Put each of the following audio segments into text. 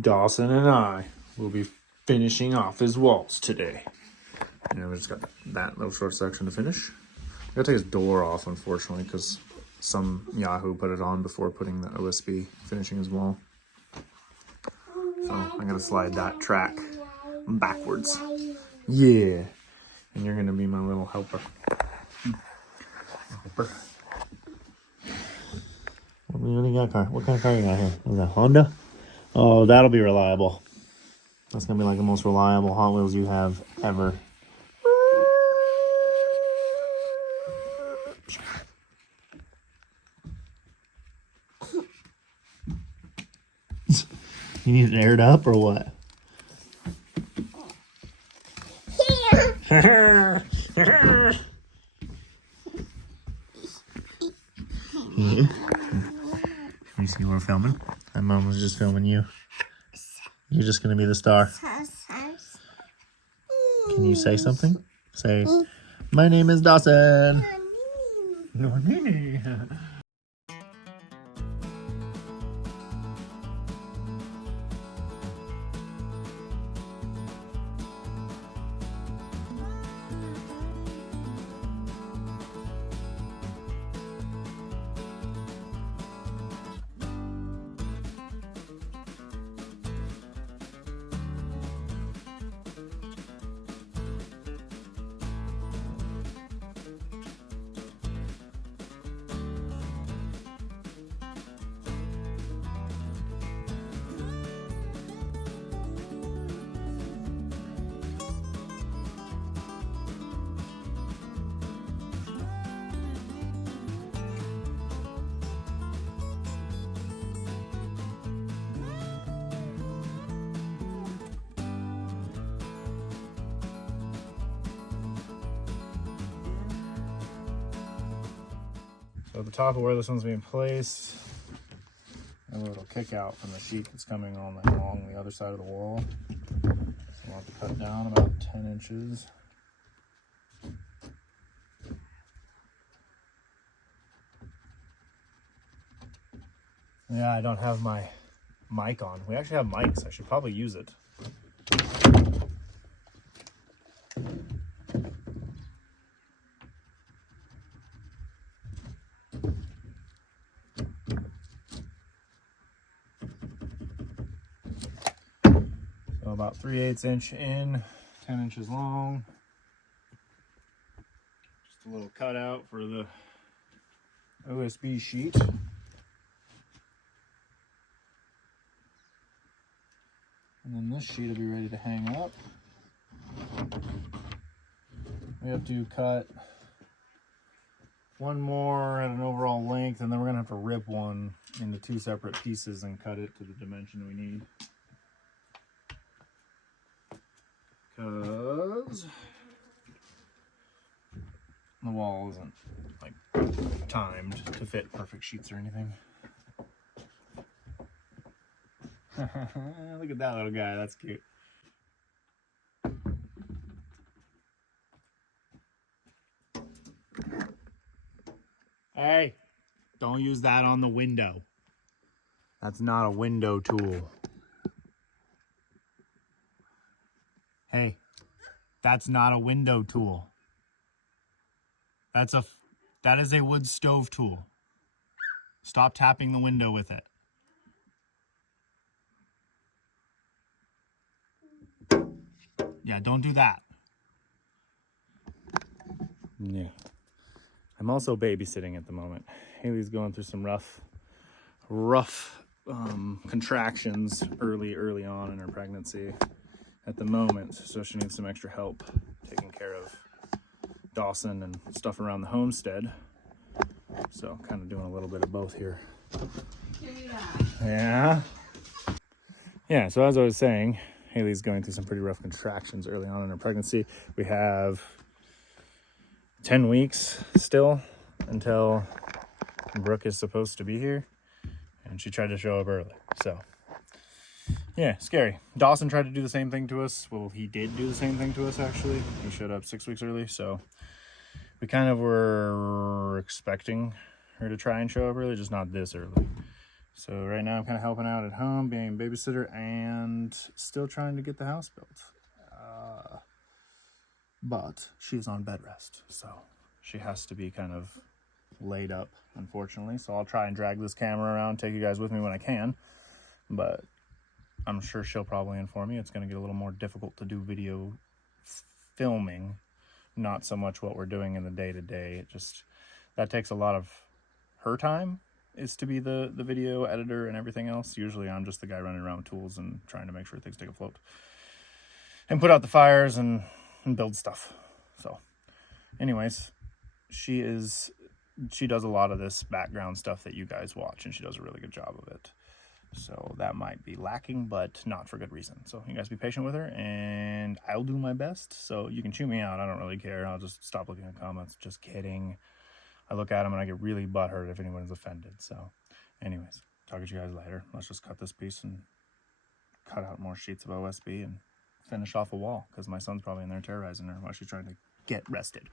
Dawson and I will be finishing off his walls today. And we just got that little short section to finish. I gotta take his door off, unfortunately, because some Yahoo put it on before putting the OSB finishing his wall. So I'm gonna slide that track backwards. Yeah. And you're gonna be my little helper. What kind of car you got here? Is that Honda? Oh, that'll be reliable. That's gonna be like the most reliable Hot Wheels you have ever. You need it aired up or what? Yeah. You see we're filming? My mom was just filming you. You're just gonna be the star. Can you say something? Say, my name is Dawson. No, Nini. So at the top of where this one's being placed, a little kick out from the sheet that's coming on along the other side of the wall. So we'll have to cut down about 10 inches. Yeah, I don't have my mic on. We actually have mics. I should probably use it. So about 3/8 inch in, 10 inches long. Just a little cutout for the OSB sheet. And then this sheet will be ready to hang up. We have to cut one more at an overall length, and then we're gonna have to rip one into 2 separate pieces and cut it to the dimension we need. Because the wall isn't like timed to fit perfect sheets or anything. Look at that little guy, that's cute. Hey, don't use that on the window. That's not a window tool. Hey, that's not a window tool. That is a wood stove tool. Stop tapping the window with it. Yeah, don't do that. Yeah. I'm also babysitting at the moment. Haley's going through some rough contractions early on in her pregnancy at the moment. So she needs some extra help taking care of Dawson and stuff around the homestead. So kind of doing a little bit of both here. Yeah. Yeah, so as I was saying, Haley's going through some pretty rough contractions early on in her pregnancy. We have 10 weeks still until Brooke is supposed to be here, and she tried to show up early. So yeah, scary. Dawson tried to do the same thing to us. Well, he did do the same thing to us, actually. He showed up 6 weeks early, so we kind of were expecting her to try and show up early, just not this early. So right now I'm kind of helping out at home, being a babysitter, and still trying to get the house built. But she's on bed rest, so she has to be kind of laid up, unfortunately. So I'll try and drag this camera around, take you guys with me when I can. But I'm sure she'll probably inform me. It's going to get a little more difficult to do video filming, not so much what we're doing in the day-to-day. It just, that takes a lot of her time, is to be the video editor and everything else. Usually I'm just the guy running around with tools and trying to make sure things take afloat and put out the fires and build stuff. So anyways, she does a lot of this background stuff that you guys watch, and she does a really good job of it. So that might be lacking, but not for good reason. So you guys be patient with her, and I'll do my best. So you can chew me out. I don't really care. I'll just stop looking at comments. Just kidding. I look at them and I get really butthurt if anyone's offended. So anyways, talk to you guys later. Let's just cut this piece and cut out more sheets of OSB and finish off a wall, because my son's probably in there terrorizing her while she's trying to get rested.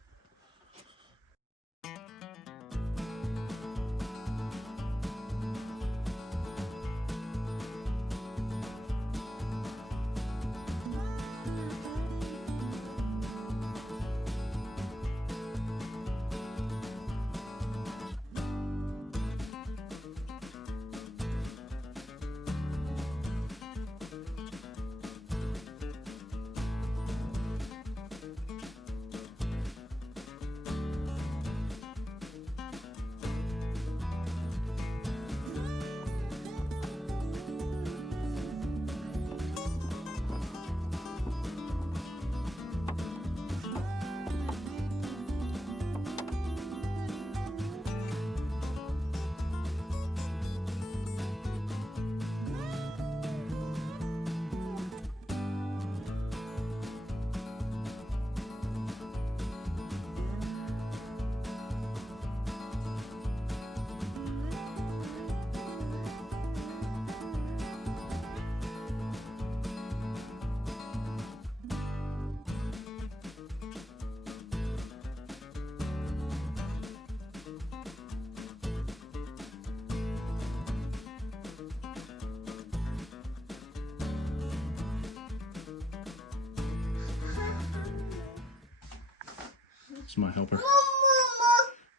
This is my helper.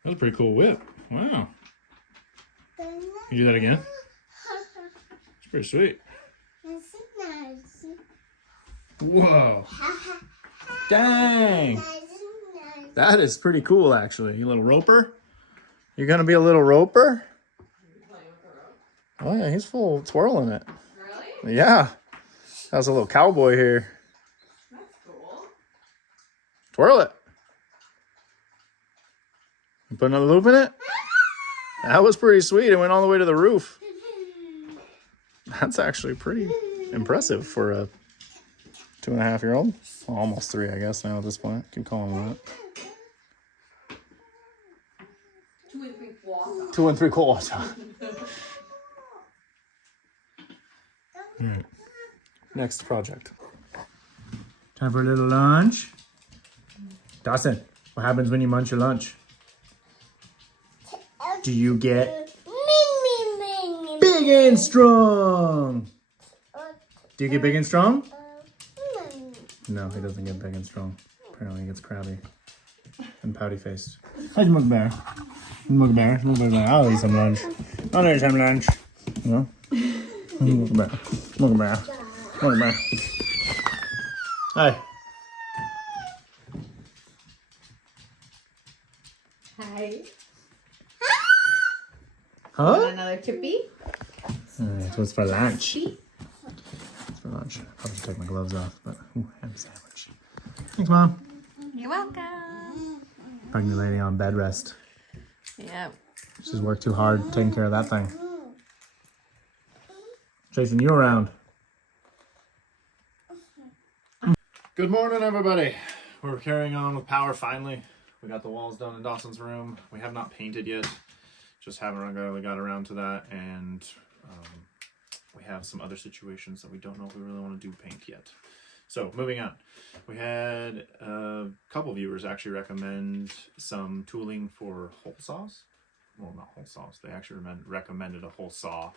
That's a pretty cool whip. Wow. You do that again? It's pretty sweet. Whoa. Dang. That is pretty cool, actually. You little roper? You're going to be a little roper? Oh, yeah, he's full twirling it. Really? Yeah. That was a little cowboy here. That's cool. Twirl it. You put another loop in it? That was pretty sweet. It went all the way to the roof. That's actually pretty impressive for a 2.5-year-old. Well, almost 3, I guess, now at this point. Keep calling him that. 2 3/4. Next project. Time for a little lunch. Dawson, what happens when you munch your lunch? Do you get big and strong? Do you get big and strong? No, he doesn't get big and strong. Apparently he gets crabby and pouty faced. Hi, Mug Bear. Mug Bear. Mug Bear. I'll eat some lunch. I'll eat some lunch. No? Mug Bear. Mug Bear. Mug Bear. Hi. Hi. Huh? Want another chippy? It was for lunch. It's for lunch. I'll probably take my gloves off, but ham sandwich. Thanks, Mom. You're welcome. Pregnant lady on bed rest. Yep. She's worked too hard taking care of that thing. Chasing you around. Good morning, everybody. We're carrying on with power finally. We got the walls done in Dawson's room. We have not painted yet. Just haven't really got around to that. And we have some other situations that we don't know if we really want to do paint yet. So moving on. We had a couple viewers actually recommend some tooling for hole saws. Well, not hole saws. They actually recommended a hole saw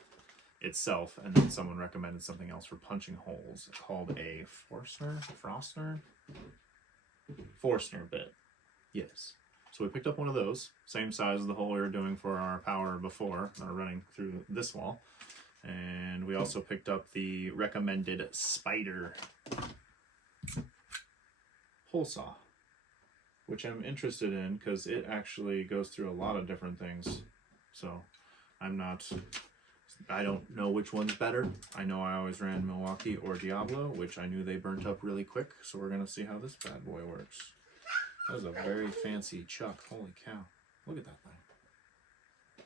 itself, and then someone recommended something else for punching holes called a forstner bit. Yes. So we picked up one of those, same size as the hole we were doing for our power before, running through this wall. And we also picked up the recommended spider hole saw, which I'm interested in because it actually goes through a lot of different things. So I don't know which one's better. I know I always ran Milwaukee or Diablo, which I knew they burnt up really quick. So we're going to see how this bad boy works. That was a very fancy chuck. Holy cow. Look at that thing.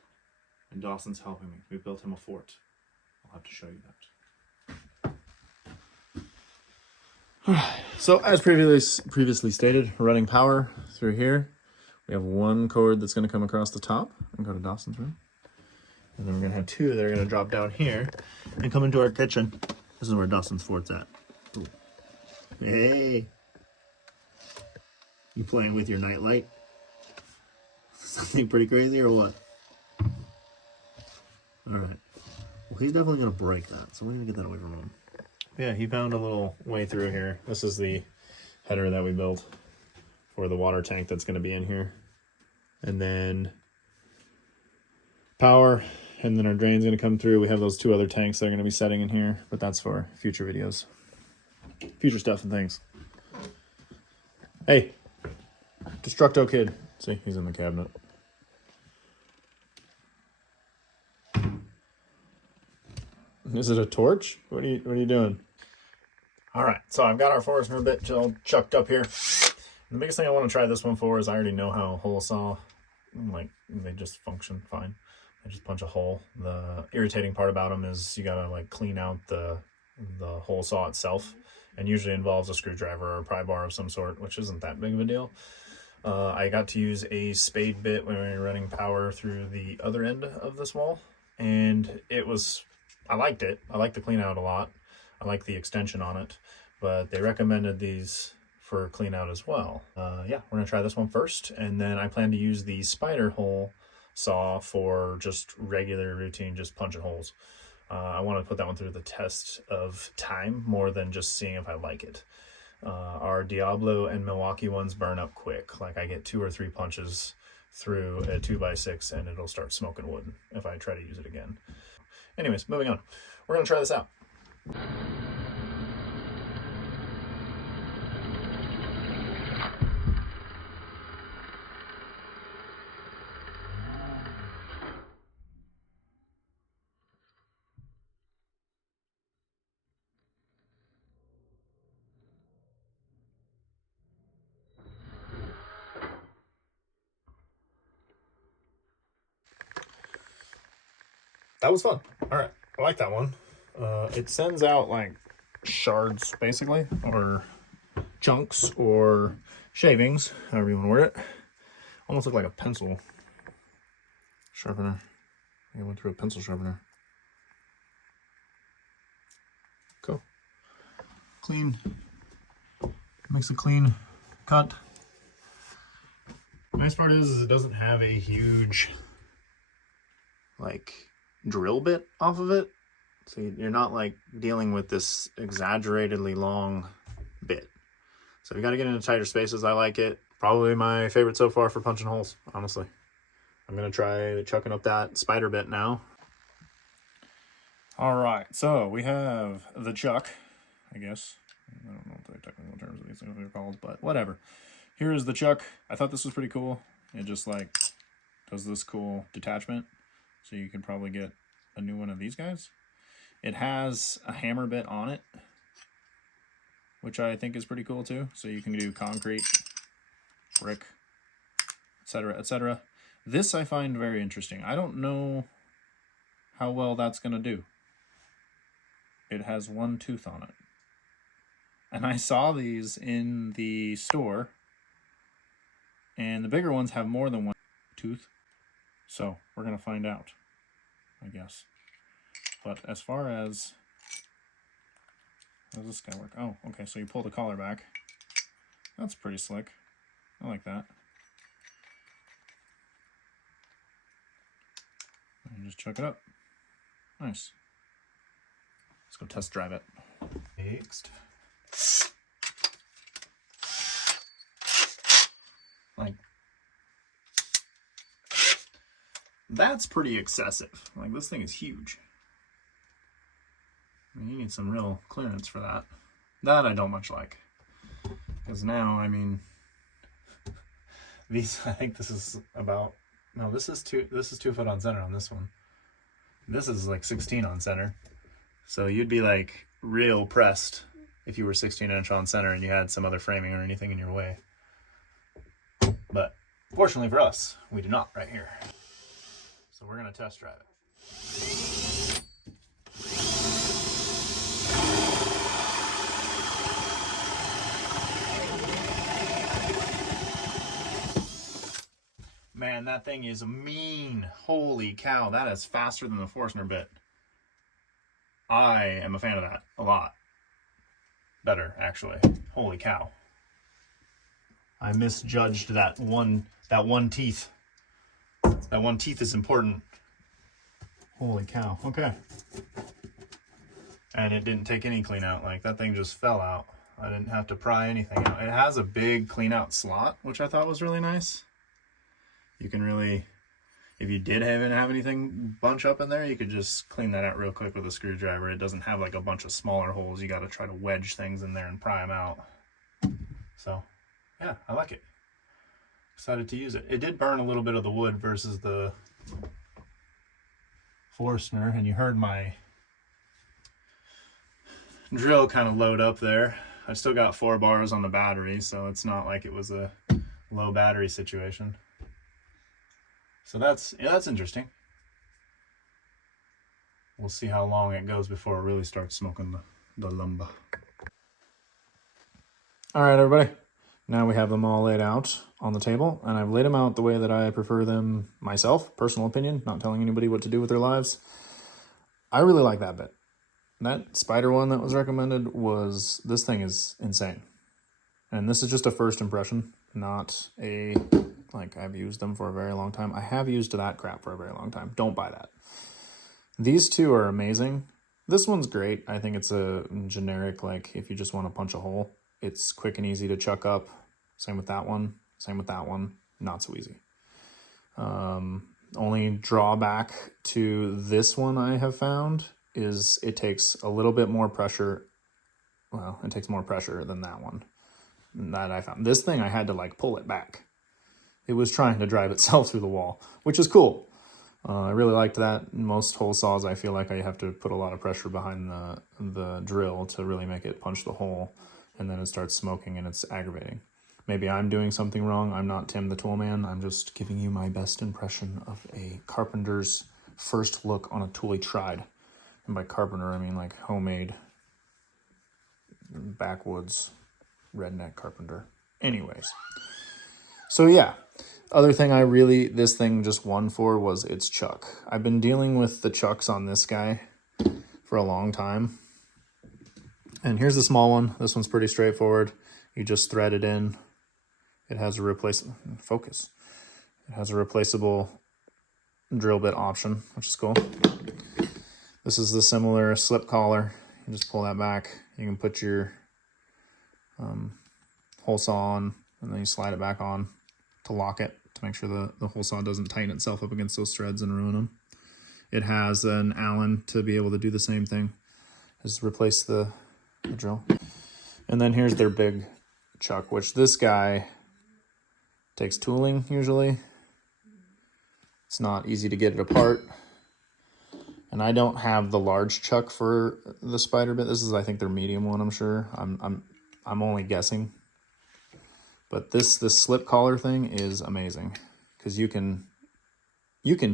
And Dawson's helping me. We built him a fort. I'll have to show you that. So as previously stated, we're running power through here. We have one cord that's going to come across the top and go to Dawson's room. And then we're going to have two that are going to drop down here and come into our kitchen. This is where Dawson's fort's at. Ooh. Hey! You playing with your nightlight? Something pretty crazy or what? Alright. Well, he's definitely going to break that, so we're going to get that away from him. Yeah, he found a little way through here. This is the header that we built for the water tank that's going to be in here. And then power, and then our drain's going to come through. We have those two other tanks that are going to be setting in here, but that's for future videos. Future stuff and things. Hey, Destructo kid. See, he's in the cabinet. Is it a torch? What are you doing? All right, so I've got our forstner bit all chucked up here. The biggest thing I want to try this one for is I already know how hole saw, like, they just function fine. I just punch a hole. The irritating part about them is you gotta like clean out the hole saw itself, and usually involves a screwdriver or a pry bar of some sort, which isn't that big of a deal. I got to use a spade bit when we were running power through the other end of this wall, and I liked it. I liked the clean out a lot. I like the extension on it, but they recommended these for clean out as well. Yeah, we're gonna try this one first, and then I plan to use the spider hole saw for just regular routine, just punching holes. I want to put that one through the test of time more than just seeing if I like it. Our Diablo and Milwaukee ones burn up quick. Like I get 2 or 3 punches through a 2x6 and it'll start smoking wood if I try to use it again. Anyways, moving on. We're gonna try this out. That was fun. All right, I like that one. It sends out like shards, basically, or chunks, or shavings, however you want to word it. Almost look like a pencil sharpener. I went through a pencil sharpener. Cool. Clean. Makes a clean cut. Nice part is it doesn't have a huge like drill bit off of it, so you're not like dealing with this exaggeratedly long bit. So you got to get into tighter spaces. I like it. Probably my favorite so far for punching holes, honestly. I'm gonna try chucking up that spider bit now. All right, so we have the chuck, I guess. I don't know what the technical terms of these things are called, but whatever. Here is the chuck. I thought this was pretty cool. It just like does this cool detachment. So you can probably get a new one of these guys. It has a hammer bit on it, which I think is pretty cool too. So you can do concrete, brick, etc., etc. This I find very interesting. I don't know how well that's going to do. It has one tooth on it. And I saw these in the store, and the bigger ones have more than one tooth. So we're going to find out, I guess. But as far as, how does this guy work? Oh, okay, so you pull the collar back. That's pretty slick. I like that. And you just chuck it up. Nice. go test drive it. Next. Like, that's pretty excessive. Like, this thing is huge. I mean, you need some real clearance for that. That I don't much like. Because now, I mean, these, I think this is about, no, this is 2 foot on center on this one. This is like 16 on center. So you'd be like real pressed if you were 16-inch on center and you had some other framing or anything in your way. But fortunately for us, we do not right here. So we're gonna test drive it. Man, that thing is mean. Holy cow, that is faster than the Forstner bit. I am a fan of that a lot. Better, actually. Holy cow. I misjudged that one teeth. That one teeth is important. Holy cow. Okay. And it didn't take any clean out. Like, that thing just fell out. I didn't have to pry anything out. It has a big clean out slot, which I thought was really nice. You can really, if you did have anything bunch up in there, you could just clean that out real quick with a screwdriver. It doesn't have like a bunch of smaller holes. You got to try to wedge things in there and pry them out. So, yeah, I like it. Excited to use it. It did burn a little bit of the wood versus the Forstner, and you heard my drill kind of load up there. I still got 4 bars on the battery, so it's not like it was a low battery situation. So that's interesting. We'll see how long it goes before it really starts smoking the lumber. All right, everybody. Now we have them all laid out on the table, and I've laid them out the way that I prefer them myself, personal opinion, not telling anybody what to do with their lives. I really like that bit. That spider one that was recommended was, this thing is insane. And this is just a first impression, not a, like, I've used them for a very long time. I have used that crap for a very long time. Don't buy that. These two are amazing. This one's great. I think it's a generic, like, if you just want to punch a hole, it's quick and easy to chuck up. Same with that one. Same with that one. Not so easy. Only drawback to this one I have found is it takes a little bit more pressure. Well, it takes more pressure than that one that I found. This thing, I had to like pull it back. It was trying to drive itself through the wall, which is cool. I really liked that. Most hole saws, I feel like I have to put a lot of pressure behind the drill to really make it punch the hole, and then it starts smoking and it's aggravating. Maybe I'm doing something wrong. I'm not Tim the Toolman. I'm just giving you my best impression of a carpenter's first look on a tool he tried. And by carpenter, I mean like homemade, backwoods, redneck carpenter. Anyways. So yeah, other thing this thing just won for was its chuck. I've been dealing with the chucks on this guy for a long time. And here's the small one. This one's pretty straightforward. You just thread it in. It has a focus. It has a replaceable drill bit option, which is cool. This is the similar slip collar. You just pull that back. You can put your hole saw on, and then you slide it back on to lock it, to make sure the hole saw doesn't tighten itself up against those threads and ruin them. It has an Allen to be able to do the same thing, just replace the drill. And then here's their big chuck, which this guy takes tooling usually. It's not easy to get it apart. And I don't have the large chuck for the spider bit. This is, I think, their medium one, I'm sure. I'm only guessing. But this slip collar thing is amazing, because you can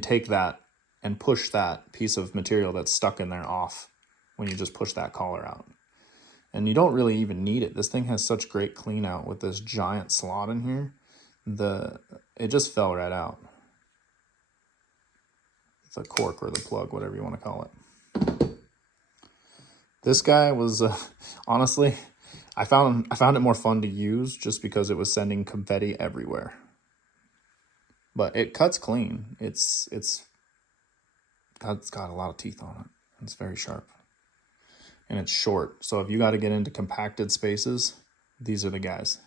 take that and push that piece of material that's stuck in there off when you just push that collar out. And you don't really even need it. This thing has such great clean out with this giant slot in here. It just fell right out. It's a cork or the plug, whatever you want to call it. This guy was, honestly, I found it more fun to use just because it was sending confetti everywhere. But it cuts clean. It's got a lot of teeth on it. It's very sharp. and it's short. So if you got to get into compacted spaces, these are the guys.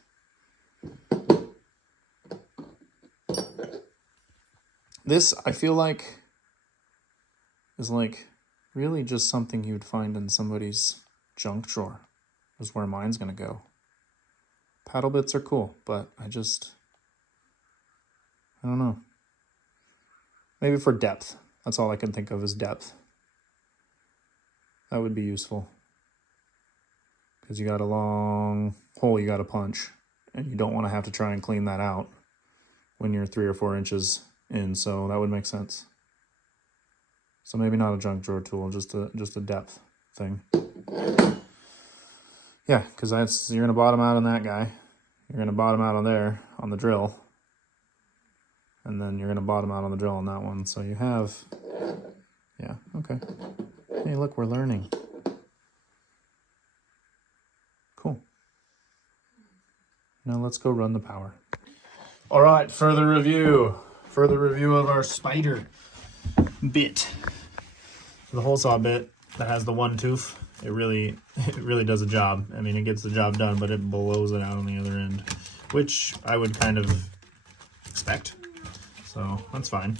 This, I feel like, is like really just something you'd find in somebody's junk drawer, is where mine's going to go. Paddle bits are cool, but I don't know. Maybe for depth. That's all I can think of is depth. That would be useful. Because you got a long hole you got to punch, and you don't want to have to try and clean that out when you're 3 or 4 inches in, so that would make sense. So maybe not a junk drawer tool, just a depth thing. Yeah, because you're gonna bottom out on that guy, you're gonna bottom out on there on the drill, and then you're gonna bottom out on the drill on that one. So you have, yeah, okay. Hey, look, we're learning. Cool. Now let's go run the power. All right, further review of our spider bit. The hole saw bit that has the one tooth, it really does a job. I mean, it gets the job done, but it blows it out on the other end, which I would kind of expect. So that's fine.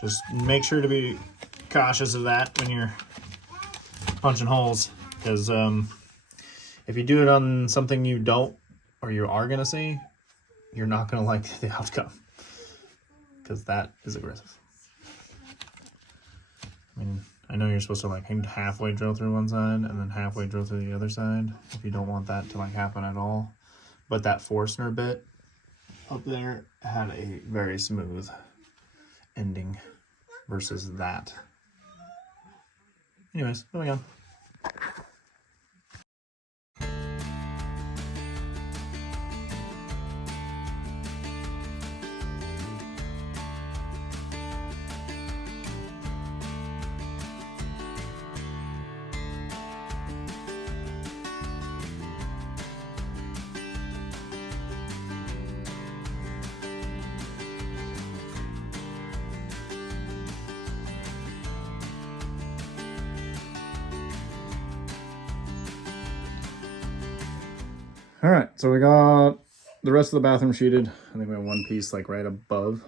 Just make sure to be cautious of that when you're punching holes, because if you do it on something you don't or you are gonna see, you're not gonna like the outcome, because that is aggressive. I mean, I know you're supposed to like halfway drill through one side and then halfway drill through the other side if you don't want that to like happen at all. But that Forstner bit up there had a very smooth ending versus that. Anyways, moving on. All right, so we got the rest of the bathroom sheeted. I think we have one piece like right above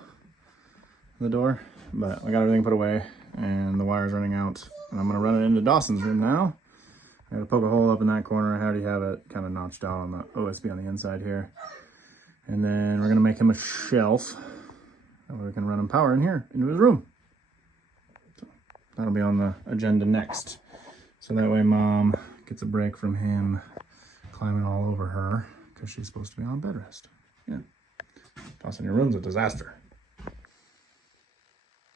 the door, but I got everything put away and the wire's running out. And I'm gonna run it into Dawson's room now. I gotta poke a hole up in that corner. I already have it kind of notched out on the OSB on the inside here. And then we're gonna make him a shelf that way we can run him power in here into his room. So that'll be on the agenda next. So that way Mom gets a break from him climbing all over her, because she's supposed to be on bed rest. Yeah. Dawson, your room's a disaster.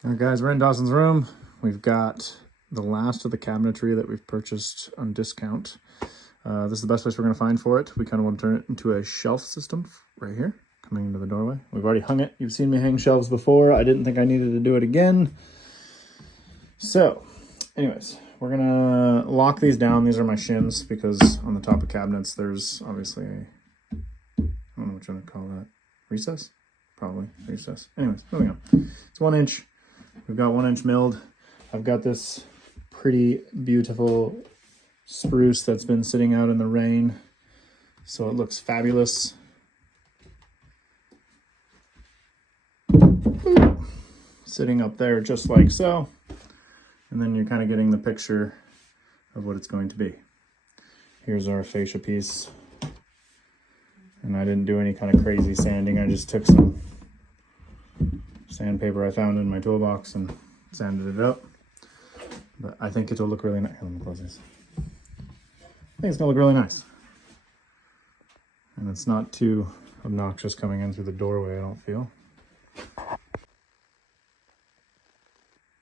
All right, guys, we're in Dawson's room. We've got the last of the cabinetry that we've purchased on discount. This is the best place we're going to find for it. We kind of want to turn it into a shelf system right here, coming into the doorway. We've already hung it. You've seen me hang shelves before. I didn't think I needed to do it again. So, anyways, we're gonna lock these down. These are my shins, because on the top of cabinets there's obviously a, I don't know what you're gonna call that, recess? Probably recess. Anyways, moving on. It's 1 inch. We've got 1 inch milled. I've got this pretty beautiful spruce that's been sitting out in the rain, so it looks fabulous. Sitting up there just like so. And then you're kind of getting the picture of what it's going to be. Here's our fascia piece. And I didn't do any kind of crazy sanding. I just took some sandpaper I found in my toolbox and sanded it up. But I think it'll look really nice. Let me close this. I think it's gonna look really nice. And it's not too obnoxious coming in through the doorway, I don't feel.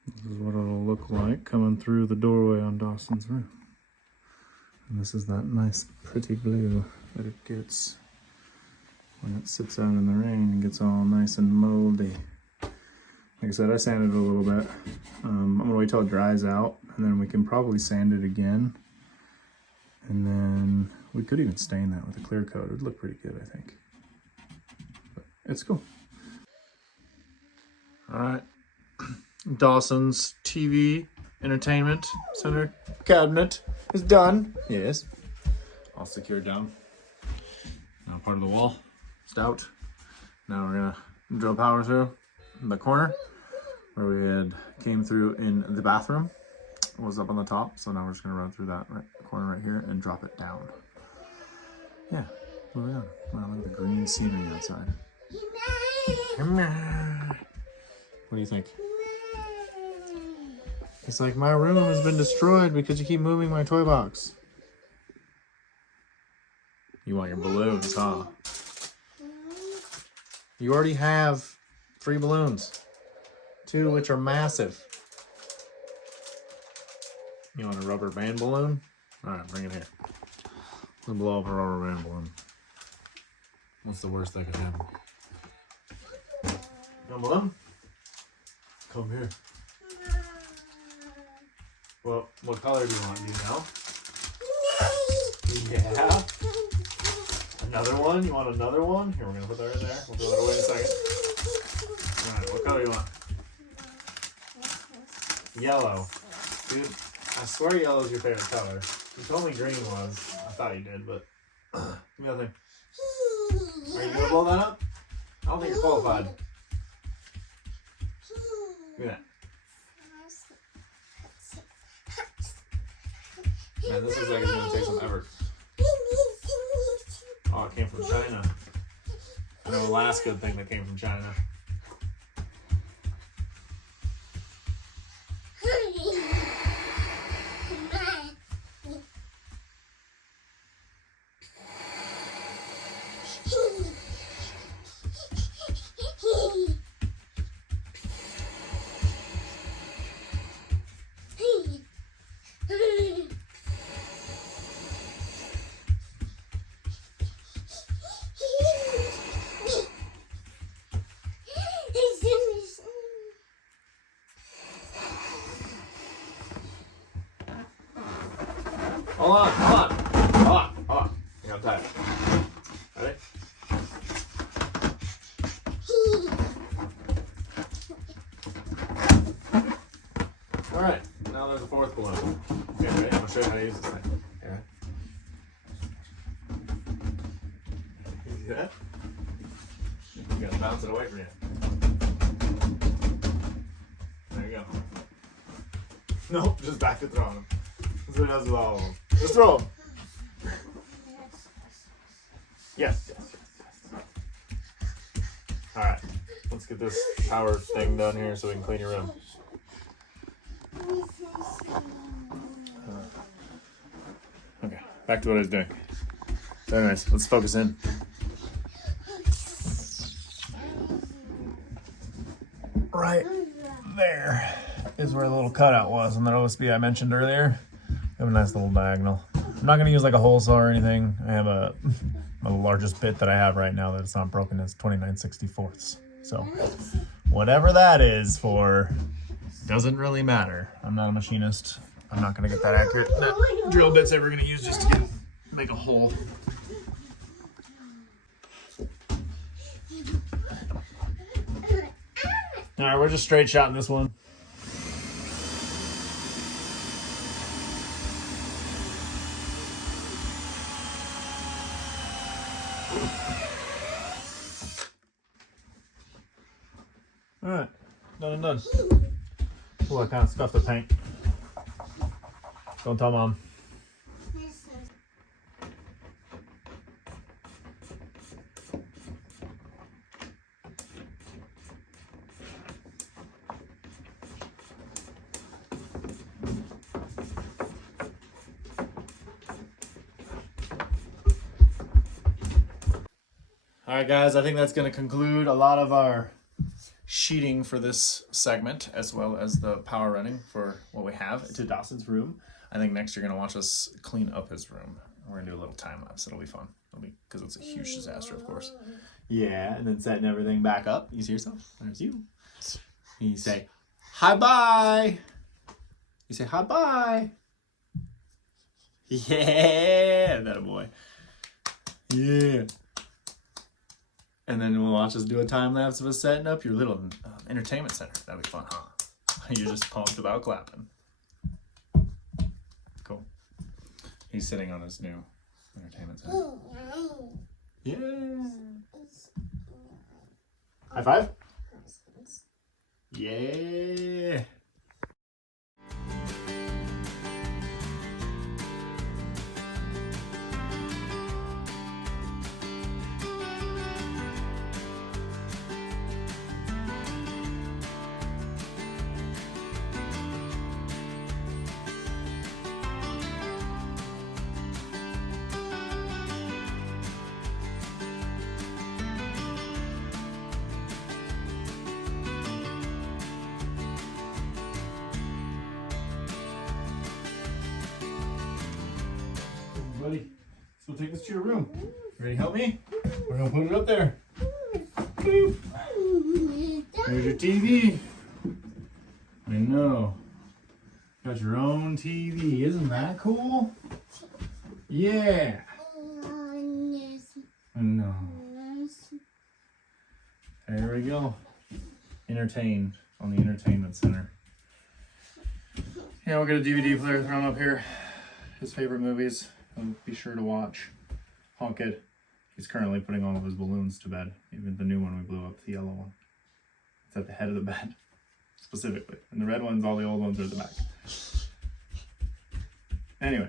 This is what it'll look like coming through the doorway on Dawson's room. And this is that nice pretty blue that it gets when it sits out in the rain and gets all nice and moldy. Like I said, I sanded it a little bit. I'm gonna wait till it dries out, and then we can probably sand it again. And then we could even stain that with a clear coat. It would look pretty good, I think. But it's cool. All right. Dawson's TV entertainment center cabinet is done. Yes. All secured down. Now part of the wall. Stout. Now we're gonna drill power through the corner where we had came through in the bathroom. It was up on the top, so now we're just gonna run through that corner right here and drop it down. Yeah, moving on. Wow, look at the green scenery outside. What do you think? It's like, my room has been destroyed because you keep moving my toy box. You want your balloons, huh? You already have 3 balloons. 2 which are massive. You want a rubber band balloon? Alright, bring it here. We'll blow up a rubber band balloon. What's the worst that could happen? You want a balloon? Come here. Well, what color do you want? Do you know? Yeah. Another one? You want another one? Here, we're gonna put that right there. We'll throw that away in a second. Alright, what color do you want? Yellow. Dude, I swear yellow's your favorite color. You told me green was. I thought you did, but give me that thing. Are you gonna blow that up? I don't think you're qualified. Give me that. Man, this looks like it's gonna take some effort. Oh, it came from China. I know the last good thing that came from China. Hold on, hold on. Hold on, hold on. I got tired. Ready? Alright, now there's a 4th balloon. Okay, ready? I'm going to show you how to use this thing. Okay. You see that? You got to bounce it away from you. There you go. Nope, just back to throwing them. That's what it does with all of them. Just throw them. Yes, yes, yes, yes. Alright, let's get this power thing done here so we can clean your room. Okay, back to what I was doing. So anyways, let's focus in. Right there is where the little cutout was on that OSB I mentioned earlier. I have a nice little diagonal. I'm not going to use like a hole saw or anything. I have the largest bit that I have right now that's not broken is 29/64. So whatever that is for doesn't really matter. I'm not a machinist. I'm not going to get that accurate. That drill bit's ever going to use just to make a hole. All right, we're just straight shotting this one. All right, done and done. Oh, I kind of scuffed the paint. Don't tell Mom. All right, guys, I think that's going to conclude a lot of our sheeting for this segment, as well as the power running for what we have to Dawson's room. I think next you're going to watch us clean up his room. We're going to do a little time lapse. It'll be fun. Because it's a huge disaster, of course. Yeah, and then setting everything back up. You see yourself? There's you. You say, hi, bye. You say, hi, bye. Yeah, that a boy. Yeah. And then we'll watch us do a time lapse of us setting up your little entertainment center. That'd be fun, huh? You're just pumped about clapping. He's sitting on his new entertainment center. Yeah. High five. Yeah. Buddy, let's go take this to your room. Ready to help me? We're gonna put it up there. Boop. There's your TV. I know. Got your own TV. Isn't that cool? Yeah. I know. There we go. Entertain on the entertainment center. Yeah, we'll get a DVD player thrown up here. His favorite movies. He'll be sure to watch. Honked. He's currently putting all of his balloons to bed. Even the new one we blew up, the yellow one. It's at the head of the bed, specifically. And the red ones, all the old ones are at the back. Anyway.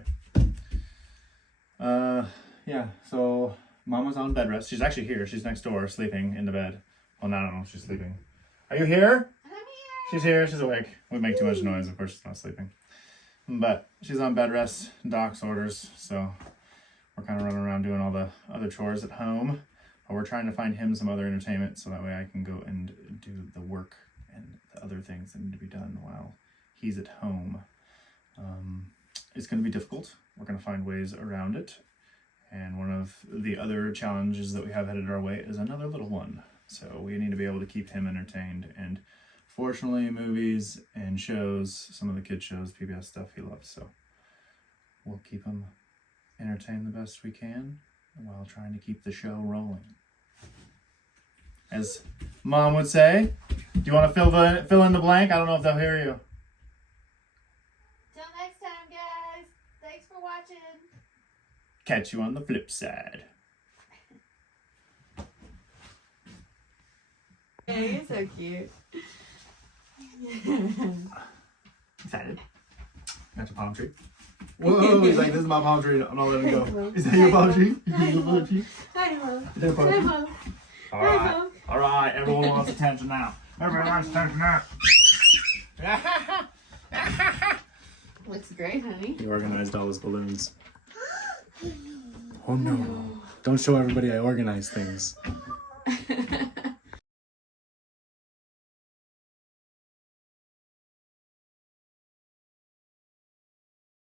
Yeah, so Mama's on bed rest. She's actually here. She's next door, sleeping in the bed. Well, now I don't know if she's sleeping. Are you here? I'm here. She's here. She's awake. We make too much noise. Of course, she's not sleeping. But she's on bed rest, Doc's orders, so we're kind of running around doing all the other chores at home. But we're trying to find him some other entertainment so that way I can go and do the work and the other things that need to be done while he's at home. It's going to be difficult. We're going to find ways around it. And one of the other challenges that we have headed our way is another little one. So we need to be able to keep him entertained. And fortunately, movies and shows, some of the kids' shows, PBS stuff, he loves. So we'll keep him entertained the best we can while trying to keep the show rolling. As Mom would say, do you want to fill in the blank? I don't know if they'll hear you. Till next time, guys. Thanks for watching. Catch you on the flip side. Hey, you're so cute. Excited. Got your palm tree. Whoa, he's like, this is my palm tree. I'm not letting it go. Is that your palm tree? Hi, Is that your palm tree? Hi, Mom. Is that your palm Hi, tree? Mom. Alright. Alright, everyone wants attention now. Everyone wants attention now. Looks great, honey. He organized all his balloons. Oh no. Don't show everybody I organize things.